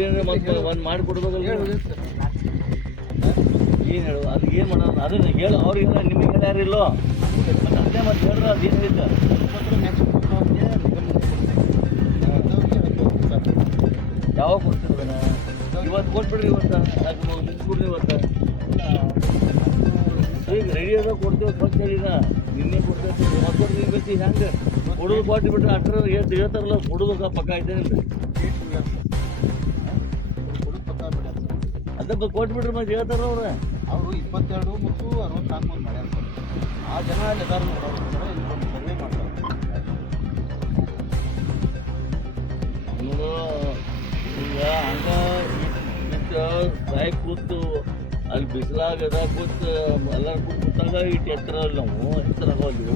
ಏನು ಮತ್ತೆ ಒಂದು ಮಾಡಿ ಕೊಡ್ಬೇಕಲ್ಲ ಏನು ಹೇಳು ಅದು ಏನು ಮಾಡೋದು ಅದನ್ನ ಹೇಳು ಅವ್ರಿಗೆ ಹೇಳ ನಿಮಗೆ ಯಾರಿಲ್ಲೋ ಮತ್ತೆ ಅದೇ ಮತ್ತೆ ಹೇಳ್ರ ಅದೇನಿಲ್ಲ ಯಾವಾಗ ಇವತ್ತು ಕೊಟ್ಬಿಡ್ರಿ ಇವತ್ತು? ಇವತ್ತು? ಈಗ ರೆಡಿ ಅದ ಕೊಡ್ತೇವೆ ಸ್ವಚ್ಛ ಹೇಳಿದ ನಿನ್ನೆ ಕೊಡ್ತೇವೆ ಮತ್ತೆ ಕೊಡ್ತೀವಿ ಬೇಕಿ ಹೆಂಗೆ ಕೊಡೋದು ಕೊಟ್ಟು ಬಿಟ್ರೆ ಅಟ್ರ ಎಷ್ಟು ಹೇಳ್ತಾರಲ್ಲ ಹುಡುಗ ಪಕ್ಕ ಐತೆ ಅದಕ್ಕೆ ಕೊಟ್ಬಿಟ್ರೆ ಮತ್ತೆ ಹೇಳ್ತಾರ ಅವ್ರು. ಅವರು ಇಪ್ಪತ್ತೆರಡು ಮತ್ತು ಅರವತ್ನಾಲ್ಕು ಮಂದಿ ಮಾಡ್ಯಾರ ಆ ಜನ ಅಲ್ಲಿ ಅದಾರ ನೋಡೋರು ಇಲ್ಲಿ ಒಂದು ಸರ್ವೆ ಮಾಡ್ತಾರೆ. ಈಗ ಹಂಗ ಬಾಯಿ ಕೂತು ಅಲ್ಲಿ ಬಿಸಿಲಾಗದ ಕೂತು ಎಲ್ಲರೂ ಕೂತು ಕೂತಾಗ ಇಟ್ಟು ಎತ್ತರ ಅಲ್ಲ ನಾವು ಎತ್ತರ ಅಲ್ಲಿ.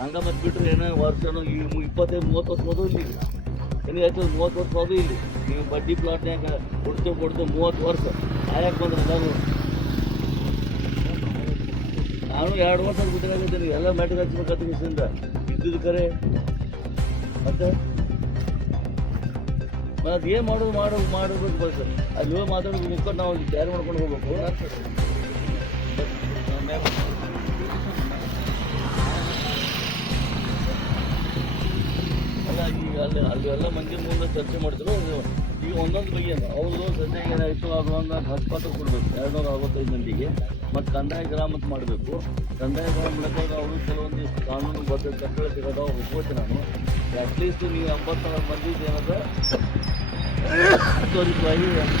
ಹಂಗ ಮತ್ತೆ ಬಿಟ್ರೆ ಏನೋ ವರ್ಷನೂ ಈ ಇಪ್ಪತ್ತೈದು ಮೂವತ್ತು ವರ್ಷ ಹೋದು ಇಲ್ಲಿ. ಏನು ಆಯ್ತು ಮೂವತ್ತು ವರ್ಷ ಹೋದು ಇಲ್ಲಿ. ನೀವು ಬಡ್ಡಿ ಪ್ಲಾಟ್ನಾಗ ಕೊಡ್ತೇವೆ ಕೊಡ್ತೇವೆ ಮೂವತ್ತು ವರ್ಷ ಆಯಕ್ಕೆ ಬಂದ್ರೆ ನಾನು. ನಾನು ಎರಡು ವರ್ಷ ಬಿಟ್ಟಿದ್ದೀನಿ ಎಲ್ಲ ಮೆಟ್ಗೆ ಹಚ್ಬೇಕು ವಿಷಯದಿಂದ. ಇದ್ದಿದ್ದು ಕರೆ. ಮತ್ತೆ? ಅದು ಏನು ಮಾಡೋದು ಮಾಡೋದು ಮಾಡಬೇಕು ಬಸ್. ಅಲ್ಲಿ ಹೋಗಿ ಮಾತಾಡೋದು ಮುಖ ನಾವು ತಯಾರು ಮಾಡ್ಕೊಂಡು ಹೋಗ್ಬೇಕು. ಅಲ್ಲ ಅಲ್ಲಿ ಎಲ್ಲ ಮಂದಿ ಮುಂದೆ ಚರ್ಚೆ ಮಾಡಿದ್ರು. ಈಗ ಒಂದೊಂದು ಬಗ್ಗೆ ಅವರು ಸದ್ಯ ಏನಾಯಿತು ಅದು ಒಂದು ಹಸ್ಪಾತ ಕೊಡಬೇಕು. ಎರಡು ನೂರ ಅರವತ್ತೈದು ಮಂದಿಗೆ. ಮತ್ತು ಕಂದಾಯ ಗ್ರಾಮಕ್ಕೆ ಮಾಡಬೇಕು. ಕಂದಾಯ ಗ್ರಾಮ ಮಾಡಿದಾಗ ಅವರು ಕೆಲವೊಂದಿಷ್ಟು ಕಾನೂನು ಬದ್ಧ ಸಿಗೋದು ಒಪ್ಕೋತೀನಿ ನಾನು. ಅಟ್ಲೀಸ್ಟ್ ನೀವು ಎಂಬತ್ತಾರು ಮಂದಿ ಏನದ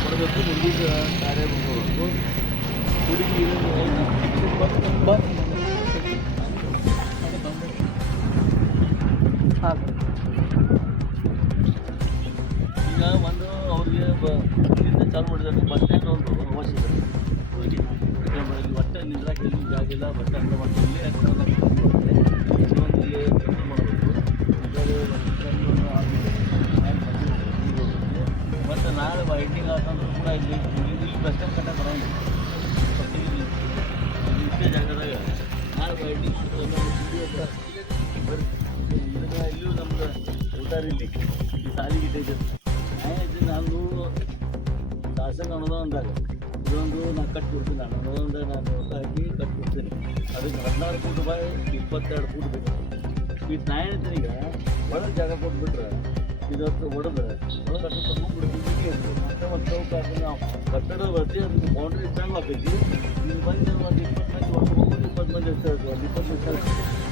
ಕೊಡಬೇಕು. ಮುಂದಿನ ಕಾರ್ಯ ಮಾಡಬೇಕು ಹುಡುಗಿ ಈಗ ಒಂದು ಅವ್ರಿಗೆ ಇಲ್ಲಿಂದ ಚಾಲು ಮಾಡಿದ್ರೆ ಬಸ್ ಸ್ಟ್ಯಾಂಡ್ ಒಂದು ಅವಶ್ಯಕ ಹೋಗಿ ಯಾಕಂದ್ರೆ ಒಟ್ಟೆ ನಿಂದ್ರಾಕ ಎಲ್ಲಿ ಜಾಗ ಇಲ್ಲ. ಬಟ್ಟೆ ಅಂತ ಮಾಡ್ಕೊಂಡು ಇಲ್ಲೇ ಯಾಕಂದ್ರೆ ಇನ್ನೊಂದು ಇಲ್ಲಿ ಕೆಲಸ ಮಾಡಬೇಕು ಮತ್ತು ನಾಳೆ ವೈಟಿಂಗ್ ಆತಂದ್ರೂ ಕೂಡ ಇಲ್ಲಿ ಇಲ್ಲಿ ಬಸ್ ಸ್ಟ್ಯಾಂಡ್ ಜಾಗದಾಗ ನಾಳೆ ವೈಟಿಂಗ್ ಇಲ್ಲೂ ನಮ್ದು ಇಲ್ಲಿ ಈ ಸಾಲಿಗೆ ಆಯ್ತು ನಾನು ಶಾಸಕ ಅನುದಾನದಾಗ ಇದೊಂದು ನಾನು ಕಟ್ಬಿಡ್ತೀನಿ, ನಾನು ಅನುದಾನದಾಗ ನಾನು ಹಾಕಿ ಕಟ್ಬಿಡ್ತೀನಿ. ಅದಕ್ಕೆ ಹದಿನಾರು ಫೂಟ್ ರೂಪಾಯಿ, ಇಪ್ಪತ್ತೆರಡು ಫೂಟ್ ಬೇಕು. ಈ ನಾ ಹೇಳ್ತೀನಿ ಈಗ ಒಳಗೆ ಜಾಗ ಕೊಟ್ಬಿಟ್ರೆ ಇದಷ್ಟು ಹೊಡೆದ್ರೆ ಮತ್ತೆ ಒಂದು ಚೌಕ ಕಟ್ಟಡ ಬರ್ತಿ ಅದಕ್ಕೆ ಬೌಂಡ್ರಿ ಇದ್ದಂಗೆ ಹಾಕೈತಿ. ಇಲ್ಲಿ ಬಂದು ಒಂದು ಇಪ್ಪತ್ತು ಮಂದಿ ಒಟ್ಟು ಇಪ್ಪತ್ತು ಮಂದಿ ಇರ್ತದೆ ಒಂದು ಇಪ್ಪತ್ತು ಮಂದಿ